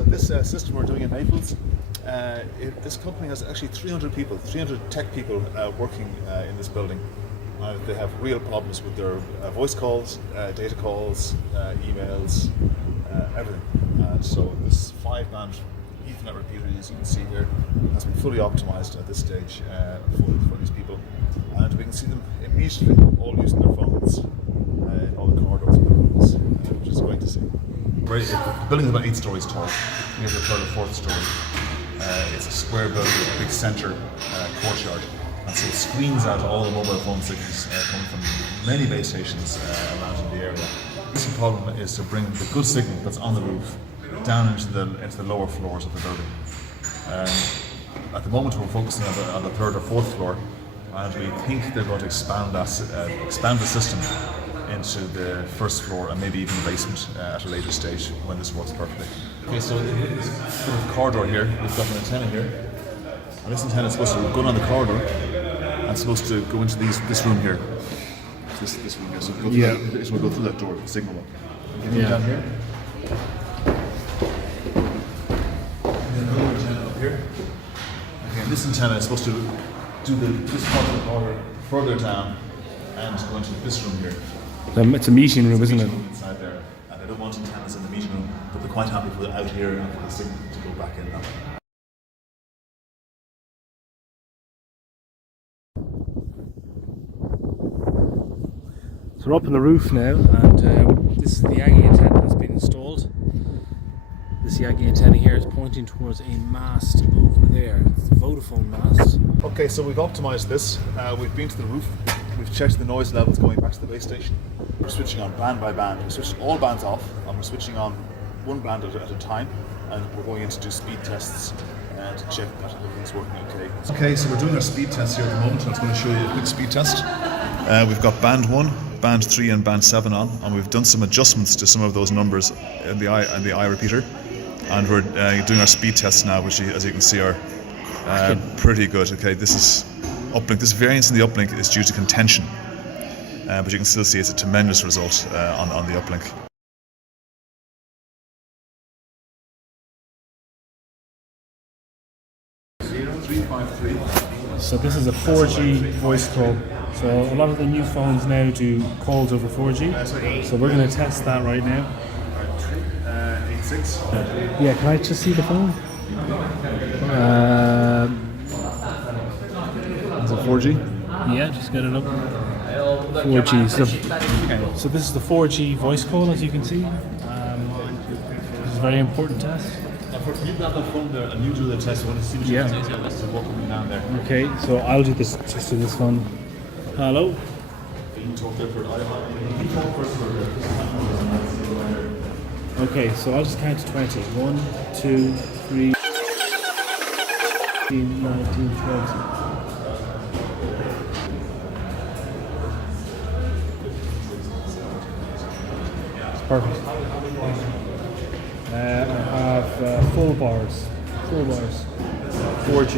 So this system we're doing in Naples, this company has actually 300 people, 300 tech people working in this building. They have real problems with their voice calls, data calls, emails, everything. And so this 5-band Ethernet repeater, as you can see here, has been fully optimized at this stage for these people. And we can see them immediately all using their phones in all the corridors and the rooms, which is great to see. The building is about 8 stories tall, near the 3rd or 4th story. It's a square building with a big centre courtyard, and so it screens out all the mobile phone signals coming from many base stations around in the area. The problem is to bring the good signal that's on the roof down into the lower floors of the building. At the moment we're focusing on the 3rd or 4th floor, and we think they're going to expand the system into the 1st floor and maybe even the basement at a later stage when this works perfectly. Okay, so in this sort of corridor here, we've got an antenna here, and this antenna is supposed to go down the corridor and supposed to go into this room here. This room here, so it will go through that door, the signal one. Down here. And then another antenna up here. Again, this antenna is supposed to do this part of the corridor further down and go into this room here. It's a meeting room, isn't it? Inside there, and I don't want antennas in the meeting room, but they're quite happy for it out here and for the signal to go back in now. So we're up on the roof now, and this is the Yagi antenna that's been installed. This Yagi antenna here is pointing towards a mast over there. It's a Vodafone mast. Okay, so we've optimized this. We've been to the roof. We've checked the noise levels going back to the base station. We're switching on band by band. We're switching all bands off, and we're switching on one band at a time. And we're going in to do speed tests to check that everything's working okay. Okay, so we're doing our speed test here at the moment. I'm going to show you a quick speed test. We've got band 1, band 3, and band 7 on, and we've done some adjustments to some of those numbers in the I repeater. And we're doing our speed tests now, which, as you can see, are pretty good. Okay, this variance in the uplink is due to contention, but you can still see it's a tremendous result on the uplink. So this is a 4G voice call. So a lot of the new phones now do calls over 4G. So we're going to test that right now. 86. Yeah, can I just see the phone? Is it 4G? Yeah, just get it up. 4G. So this is the 4G voice call, as you can see. This is a very important test. For you to have that phone there and you do the test, I want to see what you can say. What coming down there. Okay, so I'll do this test of this phone. Hello? You can talk there for Okay, so I'll just count to 20. 1, 2, 3, 18, 19, 20. It's perfect. I have full bars. 4G.